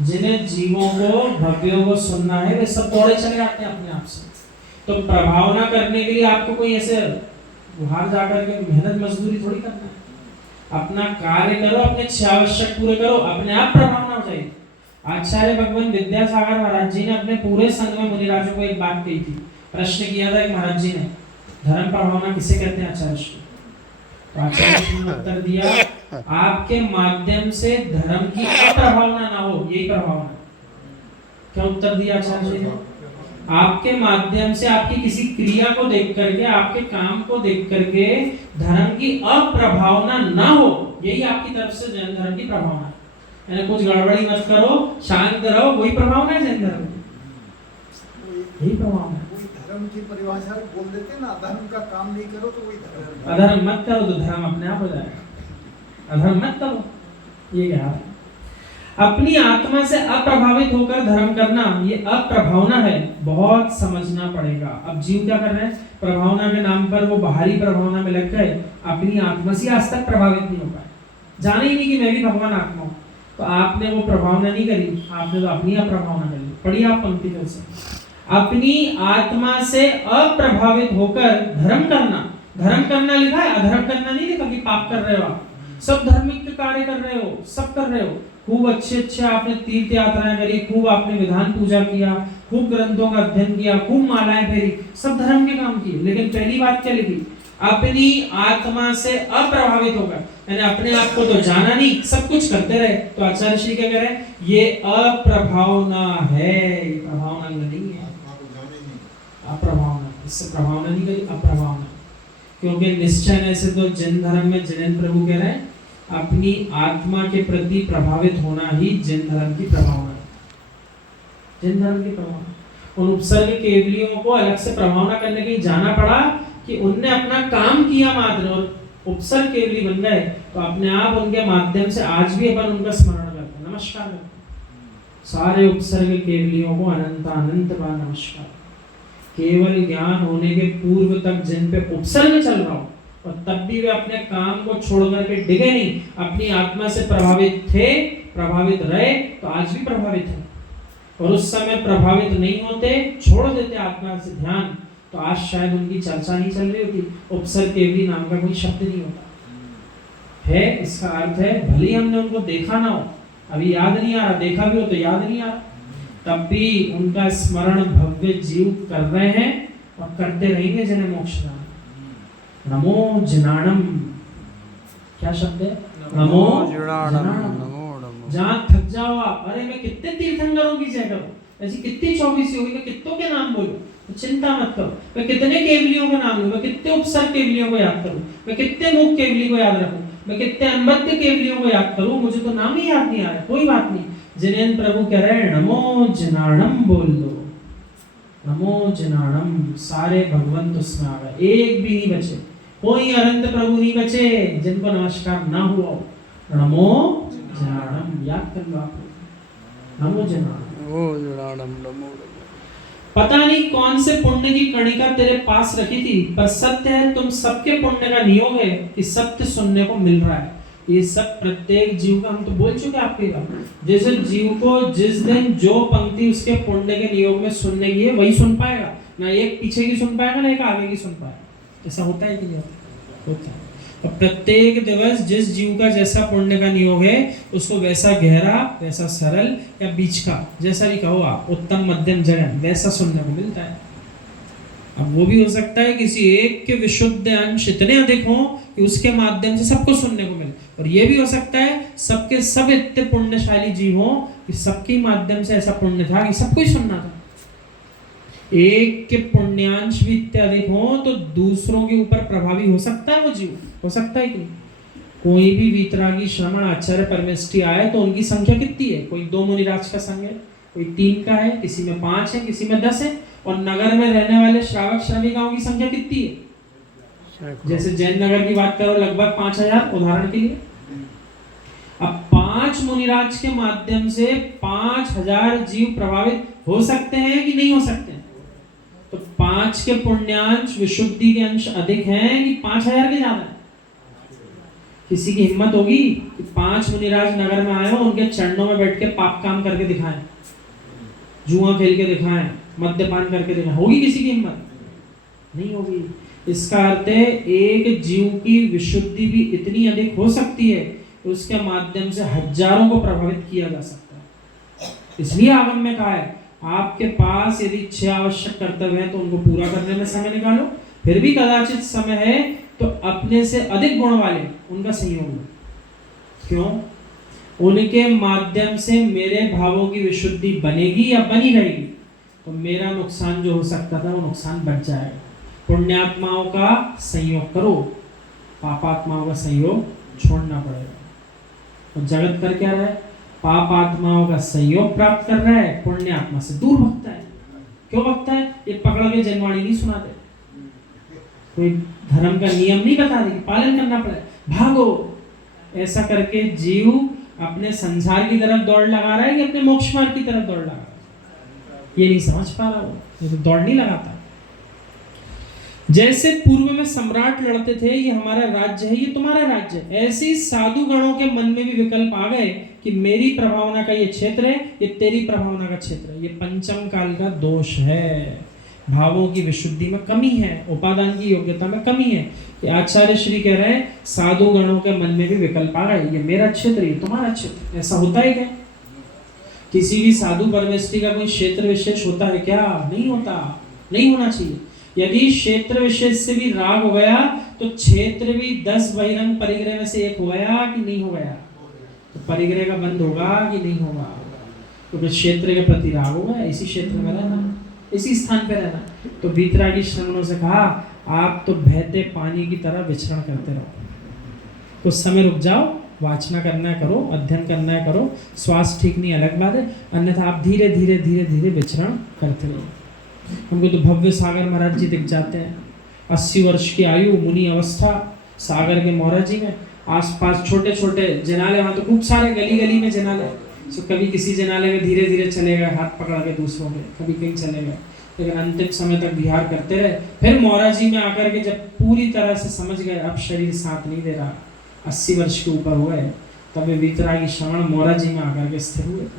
जिन्हें जीवों को भव्यों को सुनना है वे सब दौड़े चले आते हैं अपने आप से। तो प्रभावना करने के लिए आपको कोई ऐसे बाहर जाकर के मेहनत मजदूरी थोड़ी करना है। अपना कार्य करो, अपने 6 आवश्यक पूरे करो, अपने आप प्रभावना हो जाएगी। आचार्य भगवान विद्यासागर महाराज जी ने अपने पूरे संघ में मुनिराजों को एक बात कही थी। प्रश्न किया था एक महाराज जी ने, धर्म प्रभावना किसे कहते हैं आचार्य श्री? तो आचार्य श्री ने उत्तर दिया, आपके माध्यम से धर्म की अप्रभावना ना हो, यही प्रभावना। क्या उत्तर दिया आचार्य श्री ने? आपके माध्यम से आपकी किसी क्रिया को देख करके, आपके काम को देख करके धर्म की अप्रभावना ना हो, यही आपकी तरफ से जैन धर्म की प्रभावना है। यानी कुछ गड़बड़ी मत करो, शांत रहो, वही प्रभावना है जैन धर्म की, यही प्रभावना है। धर्म की परिभाषा बोल देते ना, अधर्म का काम नहीं करो तो वही धर्म। अधर्म मत करो तो धर्म अपने आप हो जाएगा। अधर्म मत करो, ये क्या है? अपनी आत्मा से अप्रभावित होकर धर्म करना, ये अप्रभावना है, बहुत समझना पड़ेगा। अब जीव क्या कर रहे हैं? प्रभावना के नाम पर वो बाहरी प्रभावना में लग गए, अपनी आत्मा से आज तक प्रभावित नहीं हो पाए। जाने ही नहीं कि मैं भी भगवान आत्मा हूँ। तो आपने वो प्रभावना नहीं करी, आपने तो अपनी अप्रभावना करी। पढ़िए आप पंक्ति फिर से, अपनी आत्मा से अप्रभावित होकर धर्म करना। धर्म करना लिखा है, अधर्म करना नहीं लिखा कि पाप कर रहे हो आप। सब धार्मिक कार्य कर रहे हो, सब कर रहे हो। खूब अच्छे आपने तीर्थ यात्राएं करी, खूब आपने विधान पूजा किया, खूब ग्रंथों का अध्ययन किया, खूब मालाएं फेरी, सब धर्म के काम किए। लेकिन पहली बात क्या लिखी? अपनी आत्मा से अप्रभावित होकर, यानी अपने आप को तो जाना नहीं, सब कुछ करते रहे। तो आचार्य श्री क्या कह रहे हैं? ये अप्रभावना है, ये प्रभावना नहीं है, अप्रभावना। इससे प्रभावना नहीं कही, अप्रभावना। क्योंकि निश्चय से तो जैन धर्म में जैन प्रभु कह रहे हैं अपनी आत्मा के प्रति प्रभावित होना ही जैन धर्म की प्रभावना है। जैन धर्म की प्रभावना। उन उपसर्ग केवलियों को अलग से प्रभावना करने के लिए जाना पड़ा कि उनने अपना काम किया मात्र और उपसर्ग केवली बन गए। तो अपने आप उनके माध्यम से आज भी अपन उनका स्मरण करते हैं, नमस्कार करते हैं। सारे उपसर्ग केवलियों को अनंत अनंत बार नमस्कार। केवल ज्ञान होने के पूर्व तक जिन पे उपसर्ग चल रहा हो और तब भी वे अपने काम को छोड़ करके डिगे नहीं, अपनी आत्मा से प्रभावित थे, प्रभावित रहे, तो आज भी प्रभावित है। और उस समय प्रभावित नहीं होते, छोड़ देते आत्मा से ध्यान, तो आज शायद उनकी चर्चा नहीं चल रही होती, उपसर्ग केवली नाम का कोई शब्द नहीं होता है। इसका अर्थ है भले हमने उनको देखा ना हो, अभी याद नहीं आ रहा, देखा भी हो तो याद नहीं आ रहा, तब भी उनका स्मरण भव्य जीव कर रहे हैं और करते रहेंगे जिन्हें मोक्ष दान। नमो जनाणम, क्या शब्द है? नमो जनाणम। जहाँ थक जाओ आप, अरे मैं कितने तीर्थंकरों की जय करूं, ऐसी कितनी चौबीसी होगी, मैं कितनों के नाम बोलूं, तो चिंता मत करो। मैं कितने केवलियों के नाम लूं, मैं कितने उपसर्ग केवलियों को याद करूं, मैं कितने मुख केवली को याद रखूं, मैं कितने अन्वत्य केवलियों को याद करूं, मुझे तो नाम ही याद नहीं आ रहा। कोई बात नहीं, जिनेन प्रभु कह रहे हैं नमो जनाणम बोल दो, नमो जनाणम। सारे भगवंत उसमें आ गए, एक भी नहीं बचे, कोई अनंत प्रभु नहीं बचे जिनको नमस्कार ना हुआ। नमो जनाणम, याद कर लो आप, नमो जनाणम। पता नहीं कौन से पुण्य की कणिका तेरे पास रखी थी, पर सत्य है तुम सबके पुण्य का नियोग है कि सत्य सुनने को मिल रहा है। ये सब प्रत्येक जीव का, हम तो बोल चुके आपके का, जैसे जीव को जिस दिन जो पंक्ति उसके पुण्य के नियोग में सुनने की है वही सुन पाएगा, ना एक पीछे की सुन पाएगा ना एक आगे की सुन पाएगा। ऐसा होता है कि नहीं होता है? और प्रत्येक दिवस जिस जीव का जैसा पुण्य का नियोग है उसको वैसा गहरा, वैसा सरल या बीच का, जैसा भी कहो आप, उत्तम मध्यम जगन, वैसा सुनने को मिलता है। अब वो भी हो सकता है किसी एक के विशुद्ध अंश इतने अधिक हों कि उसके माध्यम से सबको सुनने को मिले, और ये भी हो सकता है सबके सब इतने पुण्यशाली जीव हों कि सबके माध्यम से ऐसा पुण्य था कि सबको ही सुनना था। एक के पुण्यांश भी इत्यादि हो तो दूसरों के ऊपर प्रभावी हो सकता है वो जीव, हो सकता है कि कोई भी वीतरागी श्रमण आचार्य परमेष्ठी आए तो उनकी संख्या कितनी है? कोई 2 मुनिराज का संघ है, कोई 3 का है, किसी में 5 है, किसी में 10 है। और नगर में रहने वाले श्रावक श्रमिकाओं की संख्या कितनी है? जैसे जैन नगर की बात करो, लगभग 5000 उदाहरण के लिए। अब 5 मुनिराज के माध्यम से 5000 जीव प्रभावित हो सकते हैं कि नहीं हो सकते? तो 5 के पुण्यांश विशुद्धि के अंश अधिक हैं कि 5000 के ज्यादा है? किसी की हिम्मत होगी कि 5 मुनिराज नगर में आए हो, उनके चरणों में बैठ के पाप पाप काम करके दिखाएं, जुआ खेल के दिखाएं, मद्यपान करके दिखाएं, होगी किसी की हिम्मत? नहीं होगी। इसका अर्थ है एक जीव की विशुद्धि भी इतनी अधिक हो सकती है कि उसके माध्यम से हजारों को प्रभावित किया जा सकता है। इसलिए आगम में कहा है आपके पास यदि 6 आवश्यक कर्तव्य हैं तो उनको पूरा करने में समय निकालो, फिर भी कदाचित समय है तो अपने से अधिक गुण वाले उनका संयोग लो। क्यों? उनके माध्यम से मेरे भावों की विशुद्धि बनेगी या बनी रहेगी तो मेरा नुकसान जो हो सकता था वो नुकसान बच जाएगा। पुण्यात्माओं का संयोग करो, पापात्माओं का संयोग छोड़ना पड़ेगा। तो जगत कर क्या रहा है? पाप आत्माओं का संयोग प्राप्त कर रहा है, पुण्य आत्मा से दूर भगता है। क्यों भगता है? ये पकड़ के जनवाणी नहीं सुनाते, कोई धर्म का नियम नहीं बता रही, पालन करना पड़ेगा, भागो। ऐसा करके जीव अपने संसार की तरफ दौड़ लगा रहा है कि अपने मोक्ष मार्ग की तरफ दौड़ लगा रहा है, ये नहीं समझ पा रहा वो, ये तो दौड़ नहीं लगाता। जैसे पूर्व में सम्राट लड़ते थे, ये हमारा राज्य है, ये तुम्हारा राज्य है, ऐसे ही साधु गणों के मन में भी विकल्प आ गए कि मेरी प्रभावना का ये क्षेत्र है, ये तेरी प्रभावना का क्षेत्र है। ये पंचम काल का दोष है, भावों की विशुद्धि में कमी है, उपादान की योग्यता में कमी है। ये आचार्य श्री कह रहे हैं साधु गणों के मन में भी विकल्प आ गए, ये मेरा क्षेत्र, ये तुम्हारा क्षेत्र। ऐसा होता है क्या? किसी भी साधु परमेष्ठी का कोई क्षेत्र विशेष होता है क्या? नहीं होता, नहीं होना चाहिए। यदि क्षेत्र विशेष से भी राग हो गया तो क्षेत्र भी 10 बहिरंग परिग्रह में से एक हो गया कि नहीं हो गया? तो परिग्रह का बंद होगा कि नहीं होगा? तो क्षेत्र के प्रति राग होगा, इसी क्षेत्र में रहना, इसी स्थान पे रहना। तो वीतरागी श्रमणों से कहा आप तो बहते पानी की तरह विचरण करते रहो, कुछ समय रुक जाओ, वाचना करना है करो, अध्ययन करना है करो, स्वास्थ्य ठीक नहीं अलग बात है, अन्यथा आप धीरे धीरे धीरे धीरे विचरण करते रहो। हमको तो भव्य सागर महाराज जी दिख जाते हैं, 80 वर्ष की आयु, मुनि अवस्था, सागर के महाराज जी में। आसपास छोटे छोटे जनाले, वहाँ तो खूब सारे गली गली में जनाले। तो कभी किसी जनाले में धीरे धीरे चले गए हाथ पकड़ के दूसरों के, कभी कहीं चले गए, लेकिन अंतिम समय तक विहार करते रहे। फिर महाराज जी में आकर के जब पूरी तरह से समझ गए अब शरीर साथ नहीं दे रहा, 80 वर्ष के ऊपर हुए, तब वीतरागी श्रवण महाराज जी में आकर के स्थिर हुए।